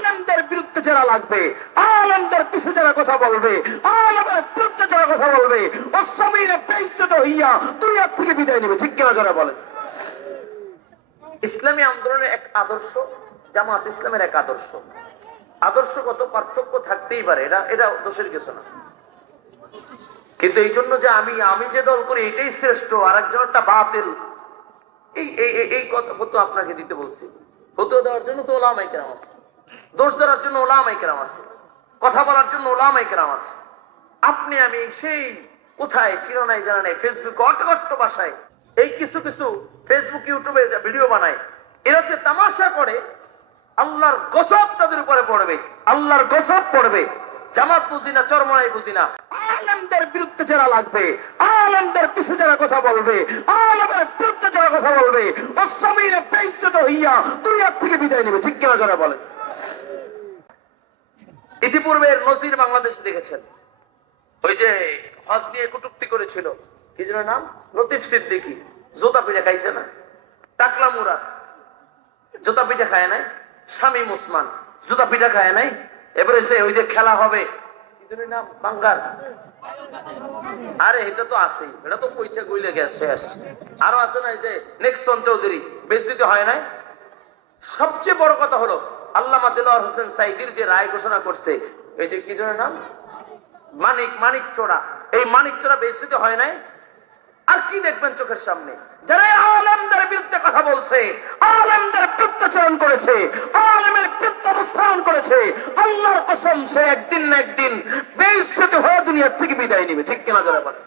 আলেমদের বিরুদ্ধে যারা লাগবে, আলেমদের পিছে যারা কথা বলবে, আলেমের বিরুদ্ধে যারা কথা বলবে, ও জমিনে বেইজ্জত হইয়া দুনিয়া থেকে বিদায় নেবে। ঠিক কিনা যারা বলেন? ইসলামী আন্দোলনের এক আদর্শ, জামাত ইসলামের এক আদর্শ, আদর্শগত পার্থক্য থাকতেই পারে, এটা দোষের কিছু না। কিন্তু এই জন্য যে আমি যে দল করি এটাই শ্রেষ্ঠ, আর একজনটা বাতিল, এই কথা ফতোয়া আপনাকে দিতে বলছি। ফতোয়া দেওয়ার জন্য তো ওলামায়ে কেরাম আছে, দোষ দেওয়ার জন্য ওলামায়ে কেরাম আছে, কথা বলার জন্য ওলামায়ে কেরাম আছে। আপনি আমি সেই কোথায় চিনো নাই জানা নাই, ফেসবুকে অট্ট ভাষায় এই কিছু ফেসবুক ইউটিউবে ভিডিও বানায়, এরা হচ্ছে তামাশা করে, আল্লাহর গজব তাদের উপরে পড়বে, আল্লাহর গজব পড়বে। জামাত বুঝি না, চরমনাই বুঝি না, আলেমদের বিরুদ্ধে যারা লাগবে, আলেমদের পিছে যারা কথা বলবে, আলেমের বিরুদ্ধে যারা কথা বলবে, ও জমিনে বেইজ্জত হইয়া দুনিয়া থেকে বিদায় নেবে। ঠিক কিনা যারা বলে? ইতিপূর্বে নজির বাংলাদেশে দেখেছেন, ওই যে হজ নিয়ে কটূক্তি করেছিল, কি যেন নাম, লতিফ সিদ্দিকী, জোতা পিঠে খাইছে না? টাকলা মুরাদ জোতা পিঠে খায় নাই? শামীম ওসমান জোতা পিঠা খায় নাই? এবারে সে ওই যে খেলা হবে, কি যেন নাম, বাঙ্গার, আরে এটা তো আছেই, এটা তো পয়সা গইলে গেছে শেষ। আরো আছে না, এই যে নেক্সন চৌধুরী বেশিতে হয় নাই? সবচেয়ে বড় কথা হলো আল্লামা দেলোয়ার হোসেন সাইদির যে রায় ঘোষণা করছে, এই যে কি যেন নাম, মানিক চোরা, এই মানিক চোরা বেশিতে হয় নাই? আর কি দেখবেন চোখের সামনে? যারা আলেমদের বিরুদ্ধে কথা বলছে, আলেমদের বিরুদ্ধাচরণ করেছে, আলেমের বিরুদ্ধে অবস্থান করেছে, আল্লাহর কসম সে একদিন না একদিন বেইজ্জত হয়ে দুনিয়া থেকে বিদায় নেবে। ঠিক কিনা যারা বলে?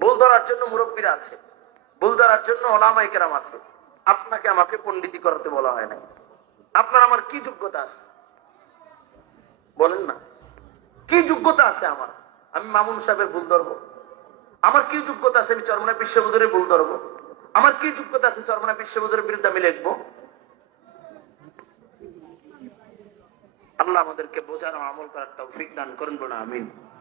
ভুল ধরার জন্য মুরব্বীরা আছে, ভুল ধরার জন্য ওলামায়ে কেরাম আছে। আপনাকে আমাকে পণ্ডিতি করাতে বলা হয় না। আপনার আমার কি যোগ্যতা আছে বলেন না? কি যোগ্যতা আছে আমার? আমি মামুন সাহেবের ভুল ধরবো? আমার কি যোগ্যতা আছে আমি চরমনাই পীর সাহেব হুজুরের ভুল ধরবো? আমার কি যোগ্যতা আছে চরমনাই পীর সাহেব হুজুরের বিরুদ্ধে আমি লিখবো? আল্লাহ আমাদেরকে বোঝার ও আমল করার তৌফিক দান করুন, বলুন আমিন।